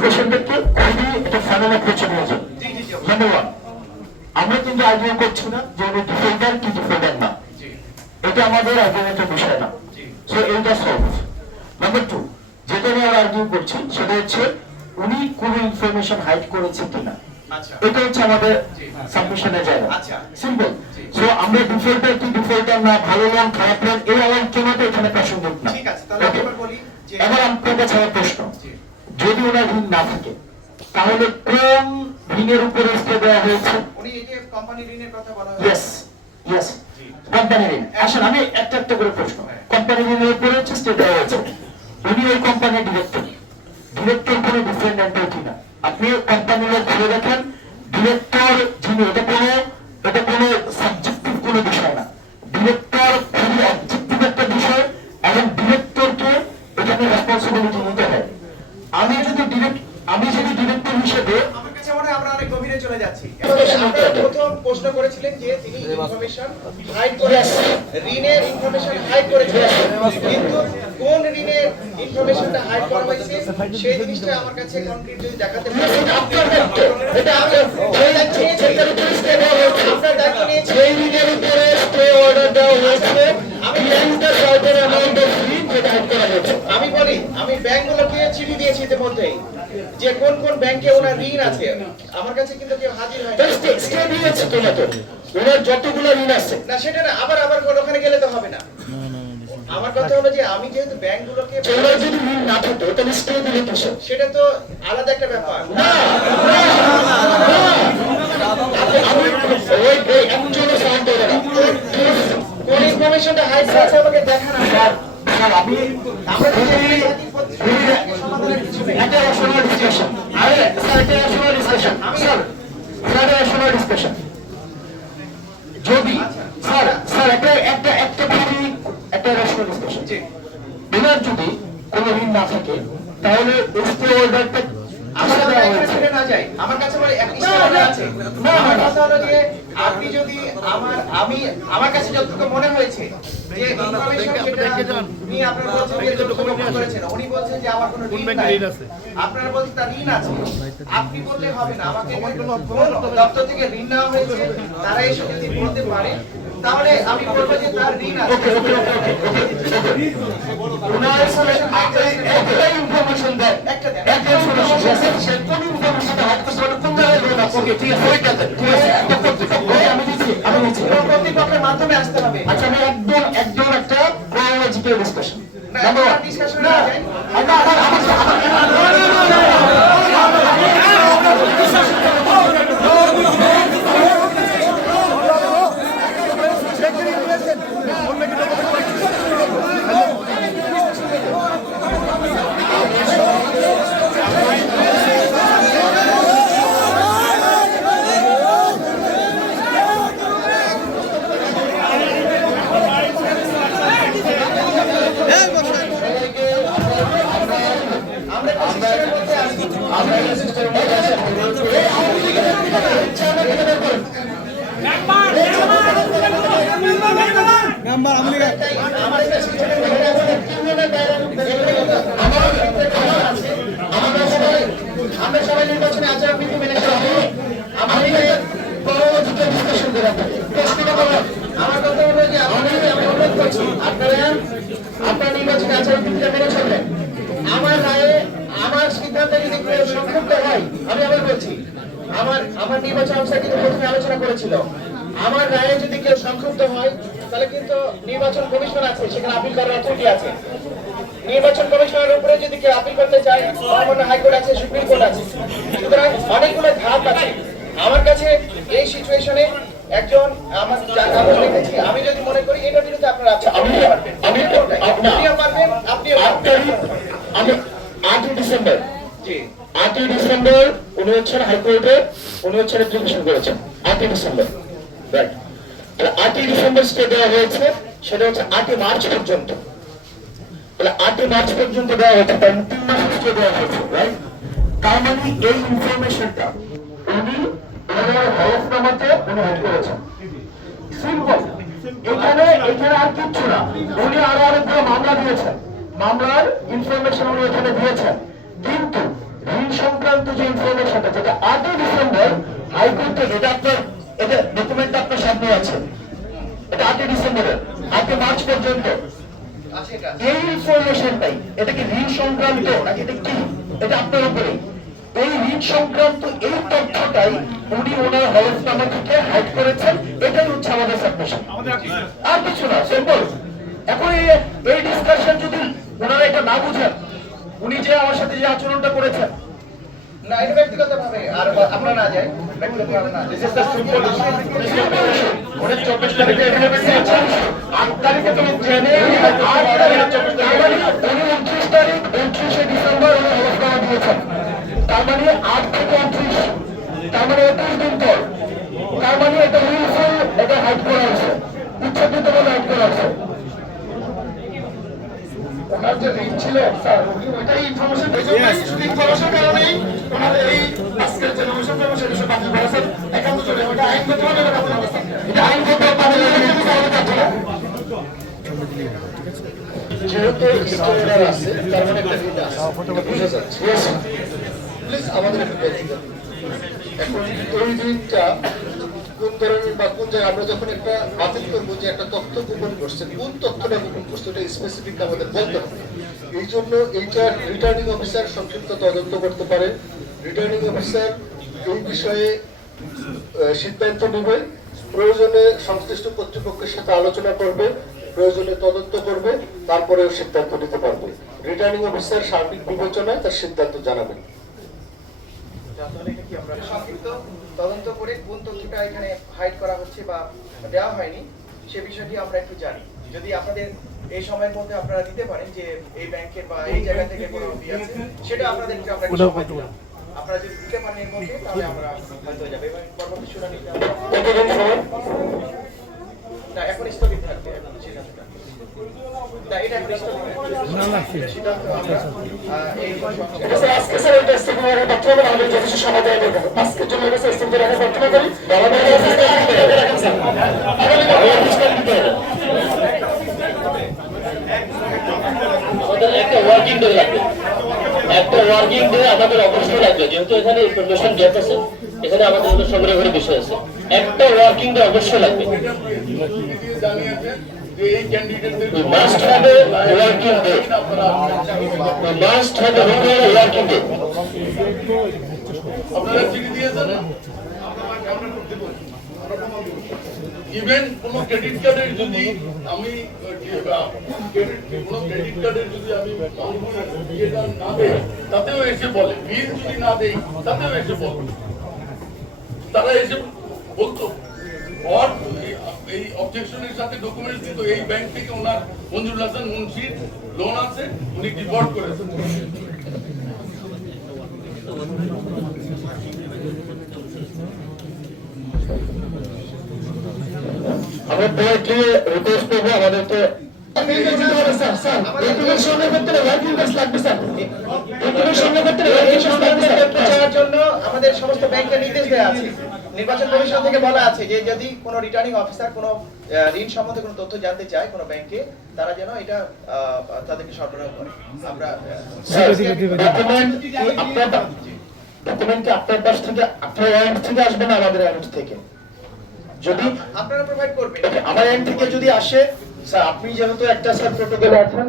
ডিসকাশনটাকে খুবই একটা ফাইনাল অ্যাপ্রোচে নিয়ে যাই। নাম্বার ওয়ান, আমরা কিন্তু আর্গুমেন্ট করছি না যে উনি ডিফেন্ডার কি ডিফেন্ডার না, এটা আমাদের আর্গুমেন্টের বিষয় না। সো এইটা সলভ। নাম্বার টু, যেটা নিয়ে আমরা আর্গুমেন্ট করছি সেটা হচ্ছে উনি কোনো ইনফরমেশন হাইড করেছে কিনা, এটা হচ্ছে আমাদের সাবমিশনের জায়গা। সিম্পল। সো আমরা ডিফল্টার কি ডিফল্টার না, ভালো লোন খারাপ লোন, এই আলোচনাটা এখানে প্রাসঙ্গিক না। ঠিক আছে, তাহলে এবার বলি যে এবার আপনার কাছে আমার প্রশ্ন, যদি ওনার ঋণ না থাকে তাহলে কোন ঋণের উপরে স্টে দেওয়া হয়েছে? উনি এই যে কোম্পানি ঋণের কথা বলা হয়েছে। ইয়েস ইয়েস, কোম্পানি ঋণ। আসলে আমি একটা একটা করে প্রশ্ন, কোম্পানি ঋণের উপরে হচ্ছে স্টে দেওয়া হয়েছে। উনি ওই কোম্পানির ডিরেক্টর, ডিরেক্টর কোনো ডিফেন্ডেন্টও কিনা আপনি কোম্পানির ঘুরে দেখেন। ডিরেক্টর যিনি, এটা কোনো সাবজেক্টিভ কোনো বিষয় না, ডিরেক্টর খুবই অবজেক্টিভ একটা বিষয় এবং ডিরেক্টরকে এখানে রেসপন্সিবিলিটি নিতে হয়। আমি যদি ডিরেক্টর হিসেবে, আমার কাছে মনে হয় আমরা অনেক গভীরে চলে যাচ্ছি। আপনারা প্রথম প্রশ্ন করেছিলেন যে তিনি ইনফরমেশন হাইড করেছেন, ঋণের ইনফরমেশন হাইড করেছেন, কিন্তু কোন ঋণের ইনফরমেশনটা হাইড করা হয়েছে সেই জিনিসটা আমার কাছে কনক্রিট যদি দেখাতে পারেন। আপনার দায়িত্ব, এটা আমি সেই যাচ্ছি সেটার উপরে স্টে দেওয়া হয়েছে। আপনার দায়িত্ব নিয়েছে সেই ঋণের উপরে স্টে অর্ডার দেওয়া হয়েছে। আমি একটা সার্টেন অ্যামাউন্ট অফ ঋণ যেটা হাইড করা হয়েছে। আমি বলি, আমি ব্যাংকগুলোকে চিঠি দিয়েছি ইতিমধ্যেই যে কোন কোন ব্যাংকে ওনার ঋণ আছে। আমার কাছে কিন্তু কেউ হাজির হয় না। স্টে দিয়েছে তোলা তো, ওনার যতগুলো ঋণ আছে না সেটা না, আবার ওখানে গেলে তো হবে না। আমার কথা হলো যে আমি যেহেতু ব্যাংকগুলোকে, ওনার যদি ঋণ না থাকতো তাহলে স্টে দিলে কিসে? সেটা তো আলাদা একটা ব্যাপার। না আমি ওই একজনও সাউন্ড করে না। কোন ইনফরমেশনটা হাইড করেছে আমাকে দেখান। স্যার আমি আমরা তো সমাধানের কিছু নেই। একটা রেশনাল ডিসকাশন, আরে স্যার একটা rational discussion, sir rational discussion. যদি স্যার একটা খুবই একটা রেশনাল ডিসকাশন, ওনার যদি কোনো ঋণ না থাকে তাহলে স্টে অর্ডারটা আমরা এখানে ফিরে না যাই। আমার কাছে বলে একটা ইস্তেহার আছে। আমার কথা হলো যে আপনি যদি আমার কাছে যতটুকু মনে হয়েছে যে ইনফরমেশন যেটা উনি আপনারা বলছেন যে যতটুকু করেছেন, উনি বলছেন যে আমার কোনো ঋণ নাই, আপনারা বলছেন তার ঋণ আছে। আপনি বললে হবে না, আমাকে কোন দপ্তর থেকে ঋণ নেওয়া হয়েছে তারা এসে যদি বলতে পারে তাহলে আমি বলবো যে তার ঋণ আছে। ওনার সাথে একটা ইনফরমেশন দেন, একটা ইনফরমেশন সে কোন ইনফরমেশনটা হাত করতে পারে, কোন জায়গায় লোন আছে। ওকে ঠিক আছে, ওইটাতে ঠিক আছে, একটা কর্তৃপক্ষ আমি দিচ্ছি কর্তৃপক্ষের মাধ্যমে আসতে হবে। আচ্ছা আমি একদম একটা ক্রোনোলজিক্যাল ডিসকাশন নাম্বার 1 ডিসকাশন না যায়। আমরা সবাই নির্বাচনে আচরণবিধি মেনে চলবো। আমার কথা হলো যে আমি অনুরোধ করছি আপনার নির্বাচনে আচরণবিধিটা মেনে চলবেন। আমার রায়ে আমার সিদ্ধান্তে যদি কেউ সংক্ষুব্ধ হয়, আমি আবার বলছি, আমার নির্বাচন অফিসার কিন্তু প্রথমে আলোচনা করেছিল, আমার রায়ে যদি কেউ সংক্ষুব্ধ হয় তাহলে কিন্তু নির্বাচন কমিশন আছে, সেখানে আপিল করার অথরিটি আছে। নির্বাচন কমিশনের উপরে যদি কেউ আপিল করতে চায়, মহামান্য হাইকোর্ট আছে, সুপ্রিম কোর্ট আছে। সুতরাং অনেকগুলো ধাপ আছে। আমার কাছে এই সিচুয়েশনে একজন আমার যা কাগজ লিখেছি, আমি যদি মনে করি এটার বিরুদ্ধে আপনারা আপনিও পারবেন, আপনিও আমি 8 ডিসেম্বর জি 8 ডিসেম্বর উনি হচ্ছেন হাইকোর্টে, উনি হচ্ছেন অ্যাপ্লিকেশন করেছেন 8 ডিসেম্বর, রাইট? তাহলে 8 ডিসেম্বর স্টে দেওয়া হয়েছে, সেটা হচ্ছে 8 মার্চ পর্যন্ত। তাহলে 8 মার্চ পর্যন্ত দেওয়া হয়েছে, তার 3 মাস স্টে দেওয়া হয়েছে, রাইট? তার মানে এই ইনফরমেশনটা উনি ওনার হলফনামাতে উনি হাইড করেছেন। সিম্পল। এখানে আর কিচ্ছু না। উনি আরো অনেকগুলো মামলা দিয়েছেন, মামলার ইনফরমেশন উনি এখানে দিয়েছেন, কিন্তু ঋণ ইনফরমেশনটা যেটা 8 ডিসেম্বর হাইকোর্ট থেকে এটা ডকুমেন্ট আপনার সামনে আছে, এটা 8 ডিসেম্বরের 8 মার্চ পর্যন্ত আছে এটা এই ইনফরমেশনটাই, এটা কি ঋণ সংক্রান্ত নাকি এটা কি, এটা আপনার উপরেই। এই ঋণ সংক্রান্ত এই তথ্যটাই উনি ওনার হলফনামা থেকে হাইড করেছেন, এটাই হচ্ছে আমাদের সাবমিশন, আর কিছু না, সিম্পল। এখন এই ডিসকাশন যদি ওনারা এটা না বুঝেন, উনি যে আমার সাথে যে আচরণটা করেছেন, না এটা ব্যক্তিগত ভাবে আর আমরা না যাই ব্যক্তিগত ভাবে না দিস ইজ দ্য সিম্পল উনি 24 তারিখে এখানে বেশি আছে, 8 তারিখে তুমি জেনে 8 তারিখে 24 তারিখে উনি 29 তারিখ 29 ডিসেম্বর উনি হলফনামা দিয়েছেন, তার মানে 8 থেকে 29, তার মানে 21 দিন পর, তার মানে এটা উইলফুল, এটা হাইড করা হয়েছে, ইচ্ছাকৃতভাবে হাইড করা হয়েছে। ওনার যে ঋণ ছিল স্যার, ওইটাই ইনফরমেশন শুধু ইনফরমেশন কারণেই ওনার এই আজকের যে নমিনেশন সেটা সব বাতিল করেছেন, একান্ত জন্য ওটা আইনগতভাবে এটা বাতিল করেছেন, এটা আইনগত বাতিল যেহেতু স্টোরার আছে তার মানে একটা ঋণ আছে, এটা বুঝা যাচ্ছে। প্লিজ আমাদের একটু ব্যক্তিগত এখন এই ঋণটা কোন ধরনের বা কোন জায়গায় আমরা যখন একটা বাতিল করবো যে একটা তথ্য গোপন করছে, কোন তথ্যটা গোপন করছে ওটা স্পেসিফিক আমাদের বলতে হবে। এই জন্য এইটা রিটার্নিং অফিসার সংক্ষিপ্ত তদন্ত করতে পারে। রিটার্নিং অফিসার এই বিষয়ে সিদ্ধান্ত নেবে, প্রয়োজনে সংশ্লিষ্ট কর্তৃপক্ষের সাথে আলোচনা করবে, প্রয়োজনে তদন্ত করবে, তারপরে সিদ্ধান্ত নিতে পারবে। রিটার্নিং অফিসার সার্বিক বিবেচনায় তার সিদ্ধান্ত জানাবেন। সংক্ষিপ্ত তদন্ত করে কোন তথ্যটা এখানে হাইড করা হচ্ছে বা দেওয়া হয়নি সে বিষয়টি আমরা একটু জানি। যদি আপনাদের এই সময়ের মধ্যে আপনারা দিতে পারেন যে এই ব্যাংকের বা এই জায়গা থেকে কোনো ইয়ে আছে, সেটা আপনাদেরকে আমরা একটু সময় দিলাম। আপনারা যদি দিতে পারেন এর মধ্যে তাহলে আমরা হয়তো হয়ে যাবে এবং পরবর্তী শুনানিতে না এখন স্থগিত থাকবে এখন সিদ্ধান্তটা। না এটা এখন স্থগিত থাকবে সিদ্ধান্ত আমরা এই আজকে স্যার এটা ইস্তেফার পত্র হবে, আমাদের যথেষ্ট সময় দেওয়া দরকার। আজকের জন্য এটা ইস্তেফার রাখার প্রার্থনা করি। আমাদের একটা ওয়ার্কিং ডে লাগবে, একটা ওয়ার্কিং ডে আমাদের অবশ্যই লাগবে, যেহেতু এখানে ইনফরমেশন গ্যাপ আছে, এখানে আমাদের সংগ্রহের বিষয় আছে, একটা ওয়ার্কিং ডে অবশ্যই লাগবে। We must have a working day. We must have a regular working day. আপনারা চিঠি দিয়েছেন না? ইভেন কোন ক্রেডিট কার্ডের যদি আমি কোন ক্রেডিট কার্ডের যদি আমি ইয়েটা না দেই তাতেও এসে বলে, বিল যদি না দেই তাতেও এসে বলে, তারা এসে বলতো এই অবজেকশনের সাথে ডকুমেন্টস দিত এই ব্যাংক থেকে ওনার মঞ্জুরুল হাসান মুন্সির লোন আছে, উনি ডিফল্ট করেছেন। আমরা পোয়েটলি রিকোয়েস্ট করবো আমাদেরকে আমাদের সমস্ত ব্যাংকের নির্দেশ দেওয়া আছে, নির্বাচন কমিশন থেকে বলা আছে যে যদি কোনো রিটার্নিং অফিসার কোনো ঋণ সম্বন্ধে কোনো তথ্য জানতে চায় কোনো ব্যাংকে, তারা যেন এটা তাদেরকে সরবরাহ করে। আমরা ডকুমেন্ট কি আপনার পাশ থেকে, আপনার এন্ড থেকে আসবে না আমাদের এন্ড থেকে? যদি আপনারা প্রোভাইড করবেন, আমার এন্ড থেকে যদি আসে, স্যার আপনি যেহেতু একটা স্যার প্রোটোকলে আছেন,